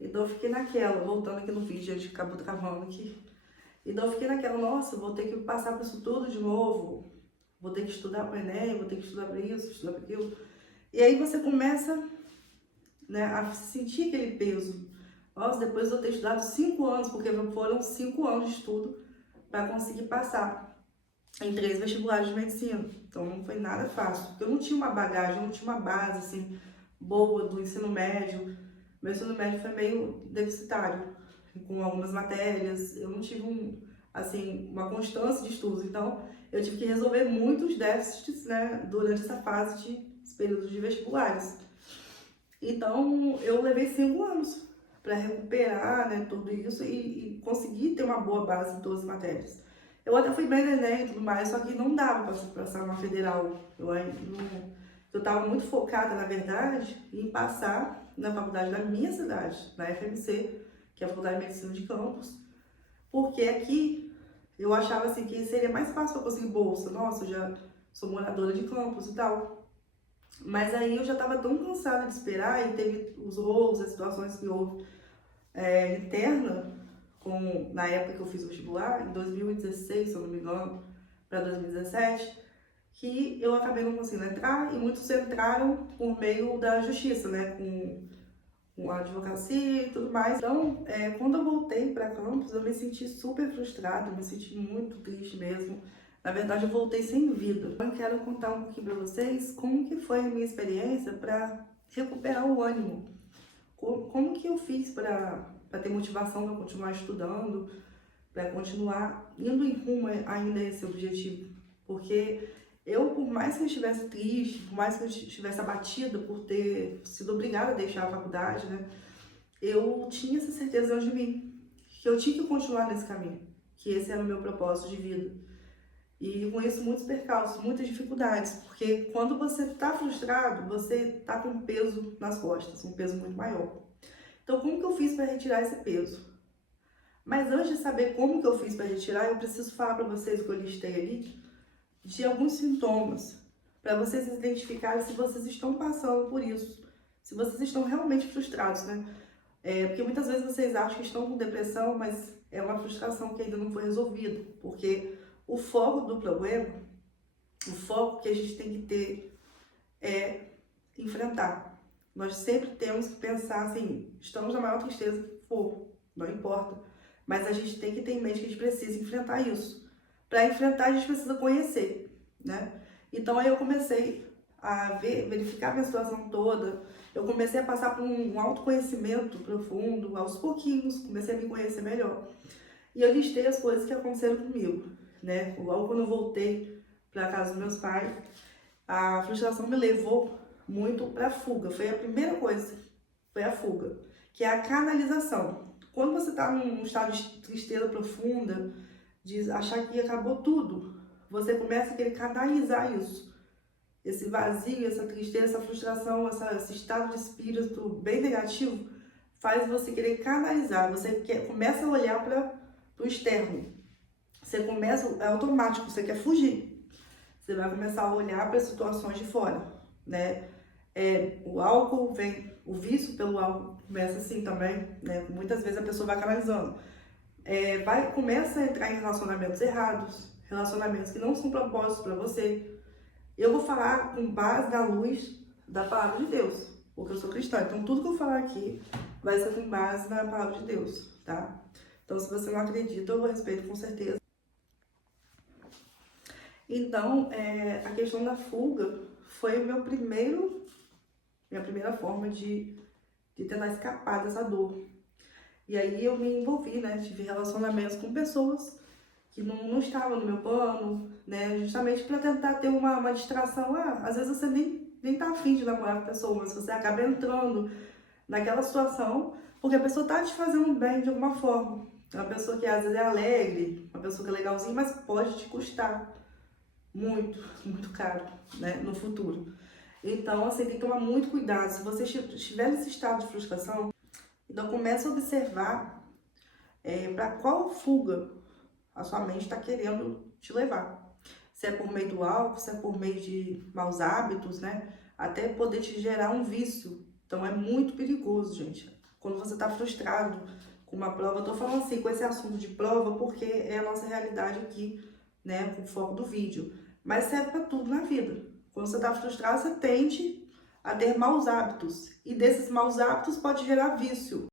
Então eu fiquei naquela, voltando aqui no vídeo, a gente acabou travando aqui. Então eu fiquei naquela, nossa, vou ter que passar por isso tudo de novo, vou ter que estudar para o Enem, vou ter que estudar para isso, estudar para aquilo. E aí você começa, né, a sentir aquele peso. Nossa, depois de eu ter estudado 5 anos, porque foram 5 anos de estudo para conseguir passar em 3 vestibulares de medicina. Então não foi nada fácil, porque eu não tinha uma bagagem, eu não tinha uma base assim boa do ensino médio. Meu ensino médio foi meio deficitário, com algumas matérias. Eu não tive uma constância de estudos. Então eu tive que resolver muitos déficits, né, durante essa fase esse período de vestibulares. Então eu levei 5 anos para recuperar, né, tudo isso e conseguir ter uma boa base em todas as matérias. Eu até fui bem no Enem e tudo mais, só que não dava para passar numa federal. Eu estava muito focada, na verdade, em passar na faculdade da minha cidade, na FMC, que é a Faculdade de Medicina de Campos, porque aqui eu achava assim que seria mais fácil para conseguir bolsa. Nossa, eu já sou moradora de Campos e tal. Mas aí eu já estava tão cansada de esperar e teve os rolos, as situações que houve interna, na época que eu fiz o vestibular, em 2016, se eu não me engano, para 2017, que eu acabei não conseguindo entrar e muitos entraram por meio da justiça, né, com a advocacia e tudo mais. Então, quando eu voltei para Campos, eu me senti super frustrada, me senti muito triste mesmo. Na verdade, eu voltei sem vida. Eu quero contar um pouquinho para vocês como que foi a minha experiência para recuperar o ânimo. Como que eu fiz para ter motivação para continuar estudando, para continuar indo em rumo ainda a esse objetivo. Porque eu, por mais que eu estivesse triste, por mais que eu estivesse abatida por ter sido obrigada a deixar a faculdade, né, eu tinha essa certeza dentro de mim, que eu tinha que continuar nesse caminho, que esse era o meu propósito de vida. E com isso, muitos percalços, muitas dificuldades, porque quando você está frustrado, você está com um peso nas costas, um peso muito maior. Então, como que eu fiz para retirar esse peso? Mas antes de saber como que eu fiz para retirar, eu preciso falar para vocês o que eu listei ali, de alguns sintomas, para vocês identificarem se vocês estão passando por isso, se vocês estão realmente frustrados, né? Porque muitas vezes vocês acham que estão com depressão, mas é uma frustração que ainda não foi resolvida, porque o foco do problema, o foco que a gente tem que ter é enfrentar. Nós sempre temos que pensar assim, estamos na maior tristeza que for, não importa, mas a gente tem que ter em mente que a gente precisa enfrentar isso. Para enfrentar, a gente precisa conhecer, né? Então aí eu comecei a verificar a minha situação toda, eu comecei a passar por um autoconhecimento profundo, aos pouquinhos, comecei a me conhecer melhor. E eu listei as coisas que aconteceram comigo, né? Logo quando eu voltei para a casa dos meus pais, a frustração me levou muito para a fuga. Foi a primeira coisa, foi a fuga, que é a canalização. Quando você está num estado de tristeza profunda, de achar que acabou tudo, você começa a querer canalizar isso. Esse vazio, essa tristeza, essa frustração, esse estado de espírito bem negativo, faz você querer canalizar. Começa a olhar para o externo. É automático, você quer fugir. Você vai começar a olhar para as situações de fora, né? O álcool vem, o vício pelo álcool começa assim também, né? Muitas vezes a pessoa vai canalizando. Começa a entrar em relacionamentos errados, relacionamentos que não são propósitos para você. Eu vou falar com base na luz da palavra de Deus, porque eu sou cristã. Então tudo que eu falar aqui vai ser com base na palavra de Deus, tá? Então se você não acredita, eu respeito com certeza. Então, a questão da fuga foi minha primeira forma de tentar escapar dessa dor. E aí eu me envolvi, né? Tive relacionamentos com pessoas que não estavam no meu plano, né? Justamente para tentar ter uma distração. Às vezes você nem tá afim de namorar com a pessoa, mas você acaba entrando naquela situação porque a pessoa tá te fazendo bem de alguma forma. É uma pessoa que às vezes é alegre, uma pessoa que é legalzinha, mas pode te custar muito, muito caro, né, no futuro. Então, assim, tem que tomar muito cuidado. Se você estiver nesse estado de frustração, então comece a observar para qual fuga a sua mente está querendo te levar. Se é por meio do álcool, se é por meio de maus hábitos, né, até poder te gerar um vício. Então, é muito perigoso, gente. quando você está frustrado com uma prova. Eu tô falando assim, com esse assunto de prova, porque é a nossa realidade aqui, né, com o foco do vídeo. Mas serve para tudo na vida. Quando você está frustrado, você tende a ter maus hábitos. E desses maus hábitos pode gerar vício.